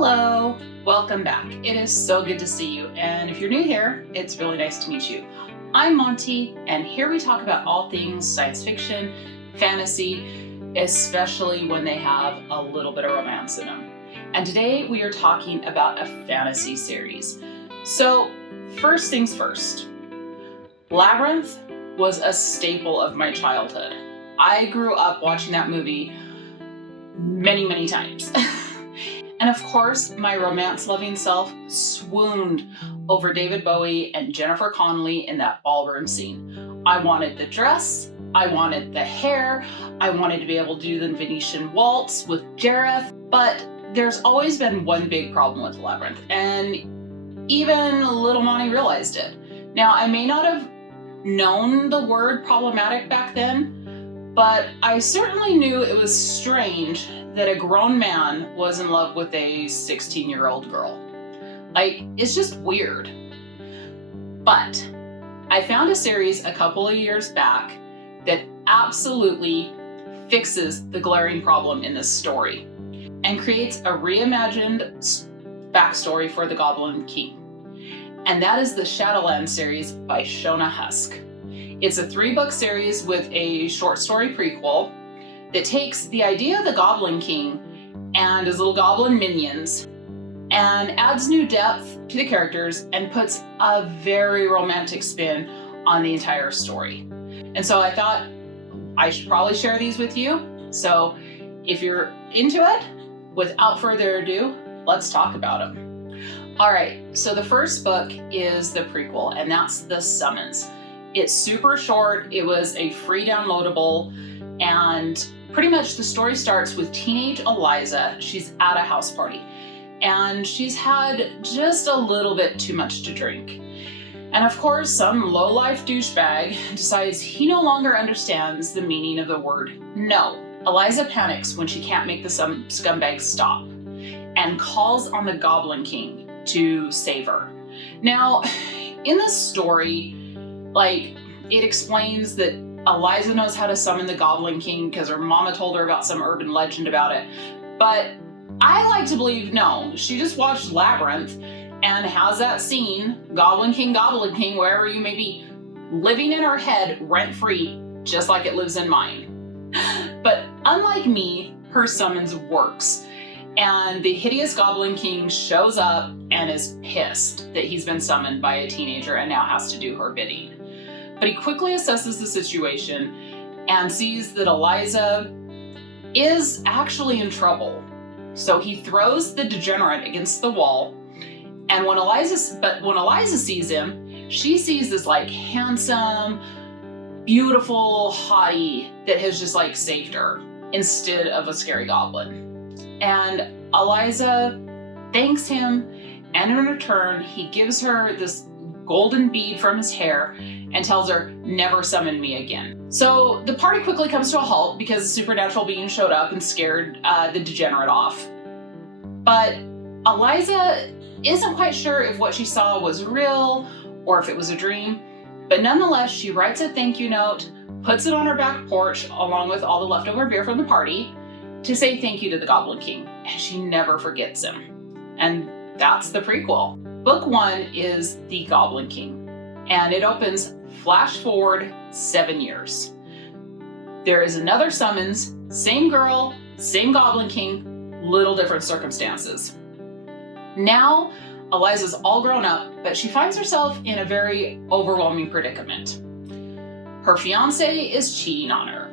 Hello, welcome back. It is so good to see you, and if you're new here, it's really nice to meet you. I'm Monty, and here we talk about all things science fiction, fantasy, especially when they have a little bit of romance in them. And today we are talking about a fantasy series. So first things first, Labyrinth was a staple of my childhood. I grew up watching that movie many times. And of course, my romance-loving self swooned over David Bowie and Jennifer Connelly in that ballroom scene. I wanted the dress, I wanted the hair, I wanted to be able to do the Venetian waltz with Jareth, but there's always been one big problem with Labyrinth, and even little Monty realized it. Now, I may not have known the word problematic back then, but I certainly knew it was strange that a grown man was in love with a 16-year-old girl. Like, it's just weird. But I found a series a couple of years back that absolutely fixes the glaring problem in this story and creates a reimagined backstory for the Goblin King. And that is the Shadowlands series by Shona Husk. It's a 3-book series with a short story prequel that takes the idea of the Goblin King and his little goblin minions and adds new depth to the characters and puts a very romantic spin on the entire story. And so I thought I should probably share these with you. So if you're into it, without further ado, let's talk about them. All right, so the first book is the prequel, and that's The Summons. It's super short. It was a free downloadable, and pretty much the story starts with teenage Eliza. She's at a house party, and she's had just a little bit too much to drink. And of course, some low-life douchebag decides he no longer understands the meaning of the word no. Eliza panics when she can't make the scumbag stop and calls on the Goblin King to save her. Now, in this story, it explains that Eliza knows how to summon the Goblin King because her mama told her about some urban legend about it. But I like to believe no, she just watched Labyrinth and has that scene, Goblin King, wherever you may be, living in her head rent-free, just like it lives in mine. But unlike me, her summons works. And the hideous Goblin King shows up and is pissed that he's been summoned by a teenager and now has to do her bidding. But he quickly assesses the situation and sees that Eliza is actually in trouble. So he throws the degenerate against the wall, and when Eliza sees him, she sees this handsome, beautiful hottie that has just saved her instead of a scary goblin. And Eliza thanks him, and in return, he gives her this golden bead from his hair and tells her, never summon me again. So the party quickly comes to a halt because a supernatural being showed up and scared the degenerate off. But Eliza isn't quite sure if what she saw was real or if it was a dream, but nonetheless, she writes a thank you note, puts it on her back porch along with all the leftover beer from the party to say thank you to the Goblin King, and she never forgets him. And that's the prequel. Book 1 is The Goblin King, and it opens flash forward 7 years. There is another summons, same girl, same Goblin King, little different circumstances. Now, Eliza's all grown up, but she finds herself in a very overwhelming predicament. Her fiancé is cheating on her,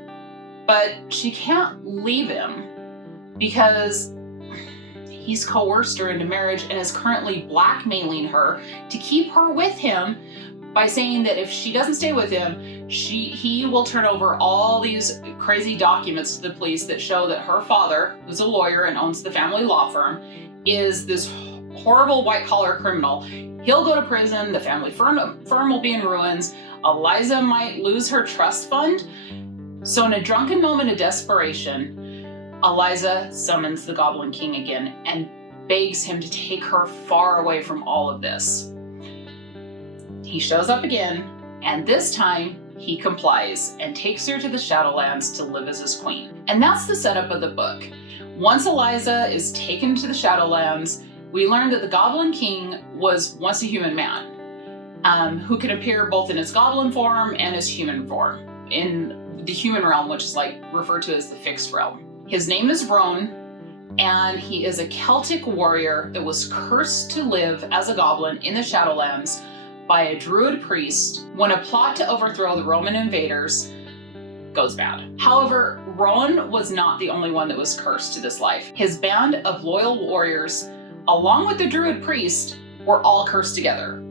but she can't leave him because he's coerced her into marriage and is currently blackmailing her to keep her with him by saying that if she doesn't stay with him, he will turn over all these crazy documents to the police that show that her father, who's a lawyer and owns the family law firm, is this horrible white-collar criminal. He'll go to prison, the family firm will be in ruins, Eliza might lose her trust fund. So in a drunken moment of desperation, Eliza summons the Goblin King again and begs him to take her far away from all of this. He shows up again, and this time he complies and takes her to the Shadowlands to live as his queen. And that's the setup of the book. Once Eliza is taken to the Shadowlands, we learn that the Goblin King was once a human man, who can appear both in his goblin form and his human form, in the human realm, which is like referred to as the fixed realm. His name is Roan, and he is a Celtic warrior that was cursed to live as a goblin in the Shadowlands by a druid priest when a plot to overthrow the Roman invaders goes bad. However, Roan was not the only one that was cursed to this life. His band of loyal warriors, along with the druid priest, were all cursed together.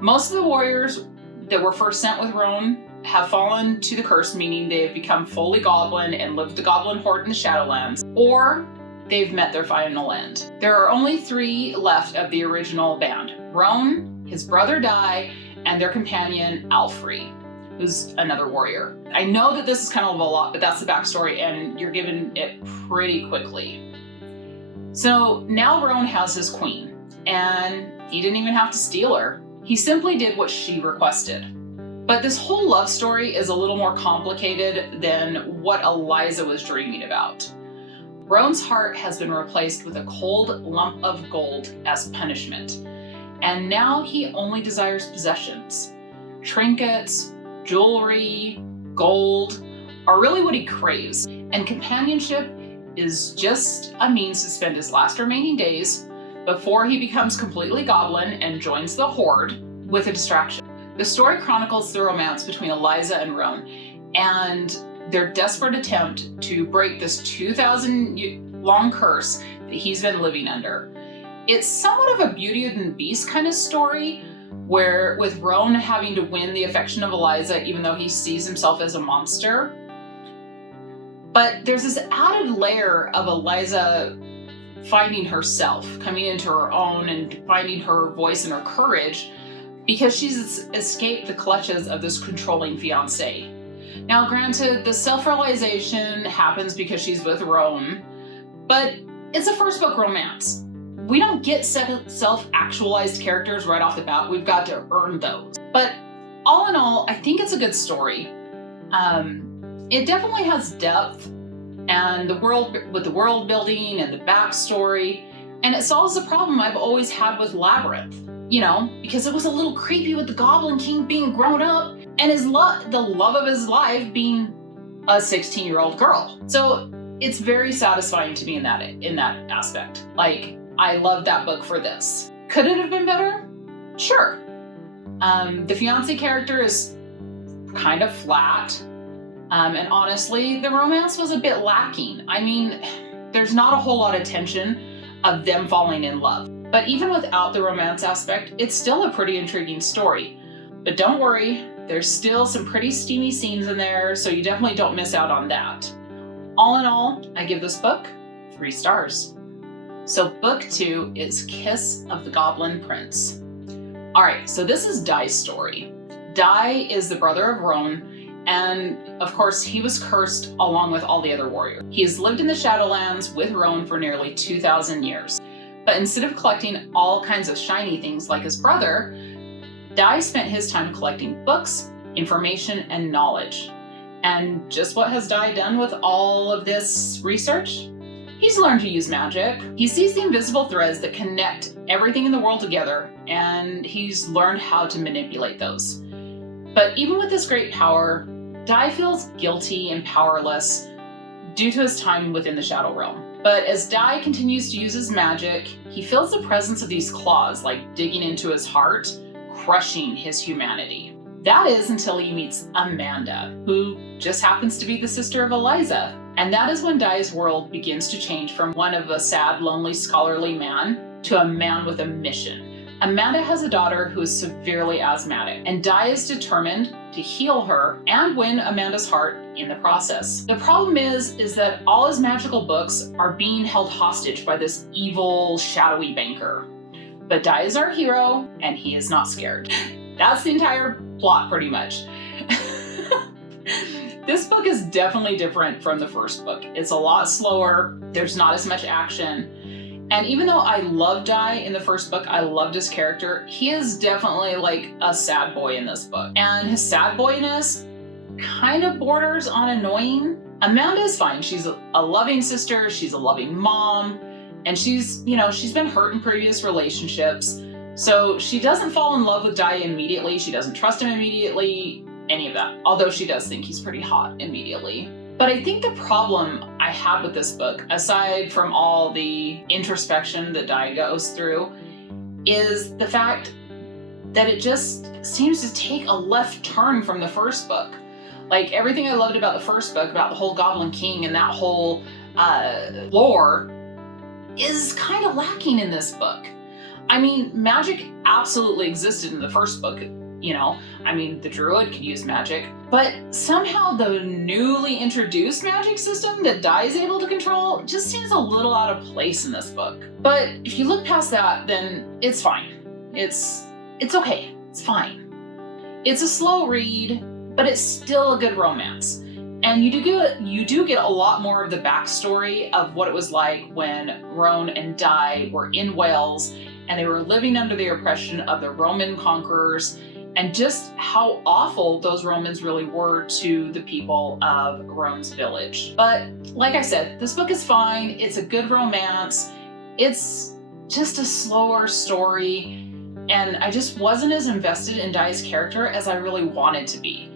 Most of the warriors that were first sent with Roan have fallen to the curse, meaning they've become fully goblin and lived the goblin horde in the Shadowlands, or they've met their final end. There are only 3 left of the original band: Roan, his brother Dai, and their companion Alfrey, who's another warrior. I know that this is kind of a lot, but that's the backstory, and you're given it pretty quickly. So now Roan has his queen, and he didn't even have to steal her. He simply did what she requested. But this whole love story is a little more complicated than what Eliza was dreaming about. Roan's heart has been replaced with a cold lump of gold as punishment, and now he only desires possessions. Trinkets, jewelry, gold are really what he craves, and companionship is just a means to spend his last remaining days before he becomes completely goblin and joins the horde with a distraction. The story chronicles the romance between Eliza and Roan and their desperate attempt to break this 2,000-long curse that he's been living under. It's somewhat of a Beauty and the Beast kind of story, where with Roan having to win the affection of Eliza even though he sees himself as a monster. But there's this added layer of Eliza finding herself, coming into her own and finding her voice and her courage, because she's escaped the clutches of this controlling fiancé. Now granted, the self-realization happens because she's with Roan, but it's a first book romance. We don't get self-actualized characters right off the bat. We've got to earn those. But all in all, I think it's a good story. It definitely has depth, and the world building and the backstory, and it solves the problem I've always had with Labyrinth. You know, because it was a little creepy with the Goblin King being grown up and the love of his life being a 16-year-old girl. So it's very satisfying to me in that aspect. Like, I love that book for this. Could it have been better? Sure. The fiancé character is kind of flat. And honestly, the romance was a bit lacking. I mean, there's not a whole lot of tension of them falling in love. But even without the romance aspect, it's still a pretty intriguing story. But don't worry, there's still some pretty steamy scenes in there, so you definitely don't miss out on that. All in all, I give this book 3 stars. So book 2 is Kiss of the Goblin Prince. Alright, so this is Dai's story. Dai is the brother of Roan, and of course he was cursed along with all the other warriors. He has lived in the Shadowlands with Roan for nearly 2,000 years. But instead of collecting all kinds of shiny things like his brother, Dai spent his time collecting books, information, and knowledge. And just what has Dai done with all of this research? He's learned to use magic. He sees the invisible threads that connect everything in the world together, and he's learned how to manipulate those. But even with this great power, Dai feels guilty and powerless due to his time within the Shadow Realm. But as Dai continues to use his magic, he feels the presence of these claws like digging into his heart, crushing his humanity. That is until he meets Amanda, who just happens to be the sister of Eliza. And that is when Dai's world begins to change from one of a sad, lonely, scholarly man to a man with a mission. Amanda has a daughter who is severely asthmatic, and Dai is determined to heal her and win Amanda's heart in the process. The problem is that all his magical books are being held hostage by this evil, shadowy banker. But Dai is our hero, and he is not scared. That's the entire plot, pretty much. This book is definitely different from the first book. It's a lot slower, there's not as much action. And even though I loved Dai in the first book, I loved his character, he is definitely like a sad boy in this book. And his sad boyness kind of borders on annoying. Amanda is fine. She's a loving sister, she's a loving mom, and she's been hurt in previous relationships. So she doesn't fall in love with Dai immediately, she doesn't trust him immediately, any of that. Although she does think he's pretty hot immediately. But I think the problem I had with this book, aside from all the introspection that Dai goes through, is the fact that it just seems to take a left turn from the first book. Like, everything I loved about the first book, about the whole Goblin King and that whole lore, is kind of lacking in this book. I mean, magic absolutely existed in the first book, the druid could use magic, but somehow the newly introduced magic system that Dai is able to control just seems a little out of place in this book. But if you look past that, then it's fine. It's okay, it's fine. It's a slow read, but it's still a good romance. And you do get a lot more of the backstory of what it was like when Roan and Dai were in Wales and they were living under the oppression of the Roman conquerors, and just how awful those Romans really were to the people of Roan's village. But like I said, this book is fine. It's a good romance. It's just a slower story, and I just wasn't as invested in Dai's character as I really wanted to be.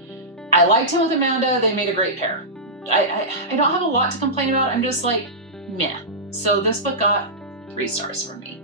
I liked him with Amanda. They made a great pair. I don't have a lot to complain about. I'm just like, meh. So this book got 3 stars from me.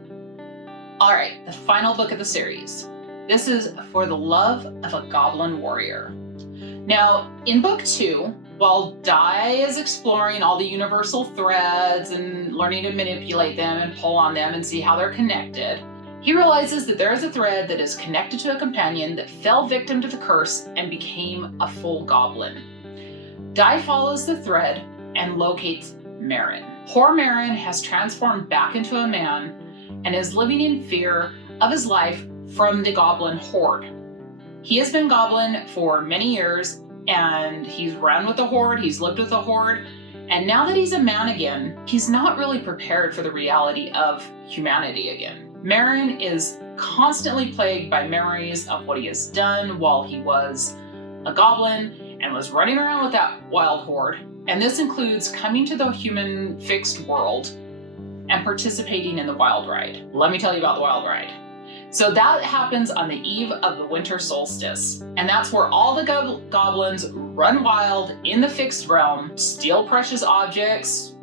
All right, the final book of the series. This is For the Love of a Goblin Warrior. Now, in book 2, while Dai is exploring all the universal threads and learning to manipulate them and pull on them and see how they're connected, he realizes that there is a thread that is connected to a companion that fell victim to the curse and became a full goblin. Dai follows the thread and locates Marin. Poor Marin has transformed back into a man and is living in fear of his life from the goblin horde. He has been goblin for many years, and he's run with the horde, he's lived with the horde, and now that he's a man again, he's not really prepared for the reality of humanity again. Marin is constantly plagued by memories of what he has done while he was a goblin and was running around with that wild horde, and this includes coming to the human fixed world and participating in the wild ride. Let me tell you about the wild ride. So that happens on the eve of the winter solstice, and that's where all the goblins run wild in the fixed realm, steal precious objects,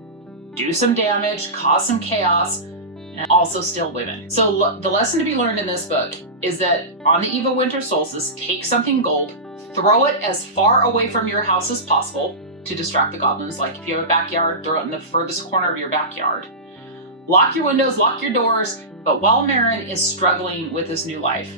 do some damage, cause some chaos, and also steal women. So the lesson to be learned in this book is that on the eve of winter solstice, take something gold, throw it as far away from your house as possible to distract the goblins. Like if you have a backyard, throw it in the furthest corner of your backyard. Lock your windows, lock your doors. But while Marin is struggling with his new life,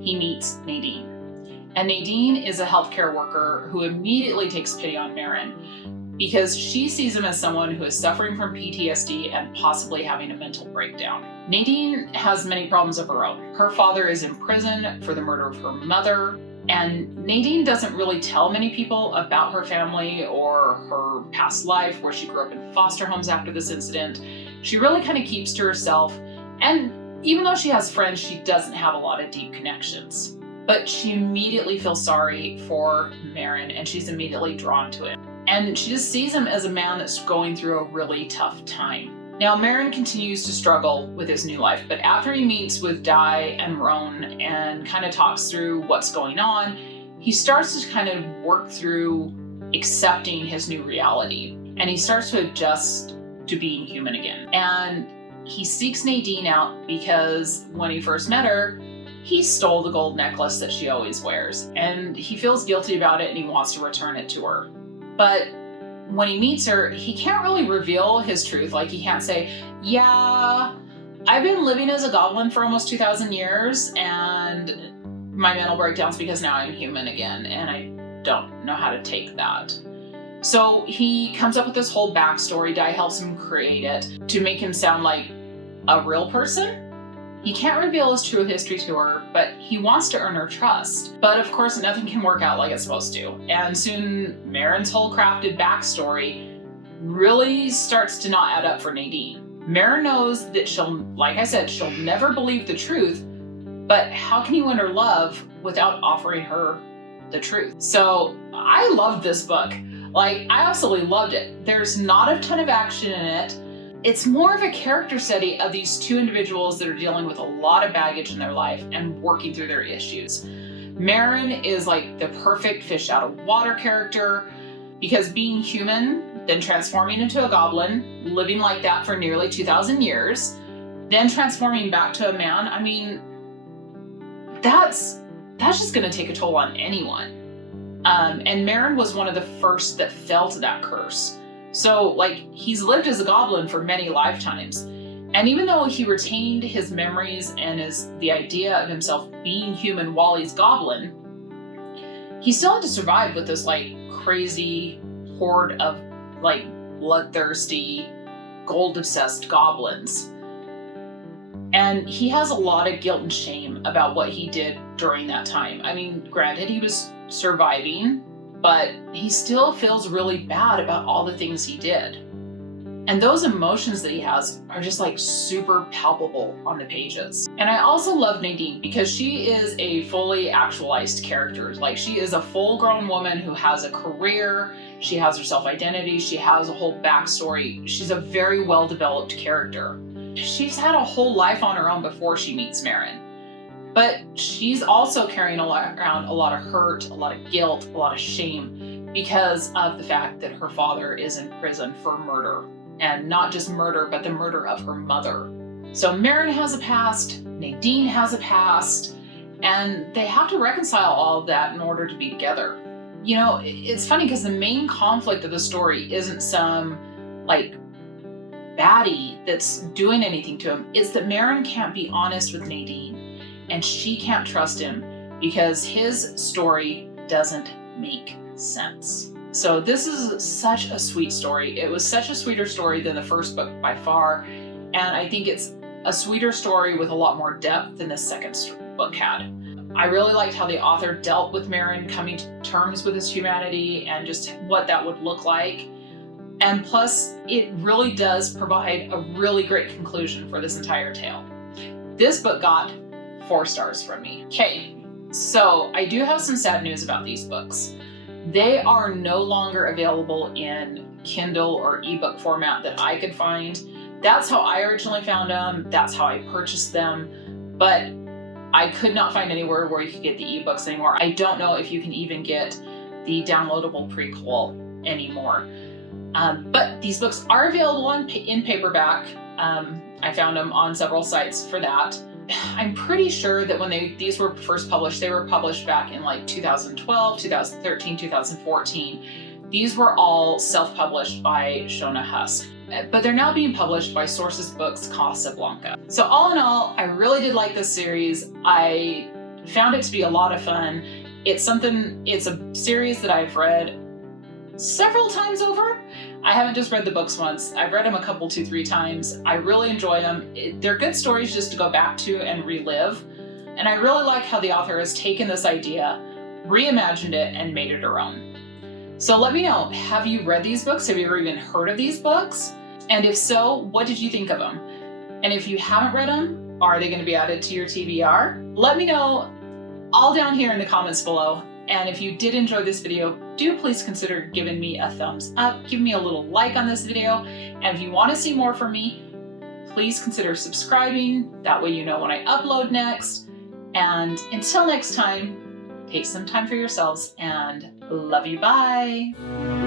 he meets Nadine. And Nadine is a healthcare worker who immediately takes pity on Marin because she sees him as someone who is suffering from PTSD and possibly having a mental breakdown. Nadine has many problems of her own. Her father is in prison for the murder of her mother, and Nadine doesn't really tell many people about her family or her past life, where she grew up in foster homes after this incident. She really kind of keeps to herself. And even though she has friends, she doesn't have a lot of deep connections. But she immediately feels sorry for Marin, and she's immediately drawn to him. And she just sees him as a man that's going through a really tough time. Now, Marin continues to struggle with his new life, but after he meets with Dai and Roan and kind of talks through what's going on, he starts to kind of work through accepting his new reality. And he starts to adjust to being human again. And he seeks Nadine out because when he first met her, he stole the gold necklace that she always wears, and he feels guilty about it and he wants to return it to her. But when he meets her, he can't really reveal his truth. Like, he can't say, yeah, I've been living as a goblin for almost 2,000 years and my mental breakdown's because now I'm human again and I don't know how to take that. So he comes up with this whole backstory. Dai helps him create it to make him sound like a real person. He can't reveal his true history to her, but he wants to earn her trust. But of course, nothing can work out like it's supposed to. And soon, Marin's whole crafted backstory really starts to not add up for Nadine. Marin knows that like I said, she'll never believe the truth, but how can he win her love without offering her the truth. So I loved this book. Like, I absolutely loved it. There's not a ton of action in it. It's more of a character study of these two individuals that are dealing with a lot of baggage in their life and working through their issues. Marin is like the perfect fish out of water character, because being human, then transforming into a goblin, living like that for nearly 2,000 years, then transforming back to a man, I mean, that's just gonna take a toll on anyone. And Marin was one of the first that fell to that curse. So, like, he's lived as a goblin for many lifetimes. And even though he retained his memories and the idea of himself being human while he's goblin, he still had to survive with this, like, crazy horde of, like, bloodthirsty, gold-obsessed goblins. And he has a lot of guilt and shame about what he did during that time. I mean, granted, he was surviving, but he still feels really bad about all the things he did. And those emotions that he has are just like super palpable on the pages. And I also love Nadine because she is a fully actualized character. Like, she is a full-grown woman who has a career, she has her self-identity, she has a whole backstory. She's a very well-developed character. She's had a whole life on her own before she meets Marin. But she's also carrying around a lot of hurt, a lot of guilt, a lot of shame because of the fact that her father is in prison for murder. And not just murder, but the murder of her mother. So Marin has a past, Nadine has a past, and they have to reconcile all of that in order to be together. You know, it's funny because the main conflict of the story isn't some, like, baddie that's doing anything to him. It's that Marin can't be honest with Nadine, and she can't trust him because his story doesn't make sense. So this is such a sweet story. It was such a sweeter story than the first book by far, and I think it's a sweeter story with a lot more depth than the second book had. I really liked how the author dealt with Marin coming to terms with his humanity and just what that would look like. And plus, it really does provide a really great conclusion for this entire tale. This book got 4 stars from me. Okay, so I do have some sad news about these books. They are no longer available in Kindle or ebook format that I could find. That's how I originally found them. That's how I purchased them. But I could not find anywhere where you could get the ebooks anymore. I don't know if you can even get the downloadable Prequel anymore. But these books are available in paperback. I found them on several sites for that. I'm pretty sure that when these were first published, they were published back in like 2012, 2013, 2014. These were all self-published by Shona Husk, but they're now being published by Sources Books Casablanca. So all in all, I really did like this series. I found it to be a lot of fun. It's a series that I've read several times over. I haven't just read the books once. I've read them a couple, 2-3 times. I really enjoy them. They're good stories just to go back to and relive. And I really like how the author has taken this idea, reimagined it, and made it her own. So let me know, have you read these books? Have you ever even heard of these books? And if so, what did you think of them? And if you haven't read them, are they going to be added to your TBR? Let me know all down here in the comments below. And if you did enjoy this video, do please consider giving me a thumbs up, give me a little like on this video. And if you want to see more from me, please consider subscribing. That way you know when I upload next. And until next time, take some time for yourselves and love you, bye.